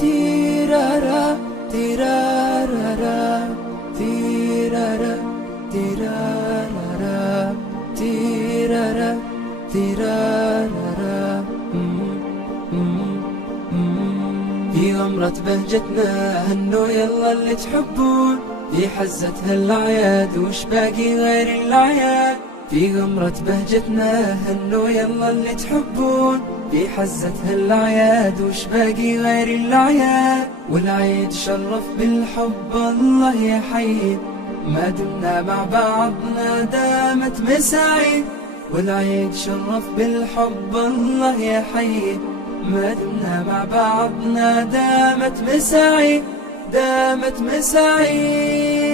تيرارا تيرارا تيرارا تيرارا تيرارا تيرارا. في غمرة بهجتنا هنوا يلا اللي تحبون، في حزة هالأعياد وش باقي غير الأعياد. في غمرة بهجتنا هنوا يلا اللي تحبون، في حزة هالأعياد وش باقي غير الأعياد. والعيد شرف بالحب الله يحيي، ما دمنا مع بعضنا دامت مساعيد. والعيد شرف بالحب الله يحيي، ما دمنا مع بعضنا دامت مساعيد، دامت مساعيد.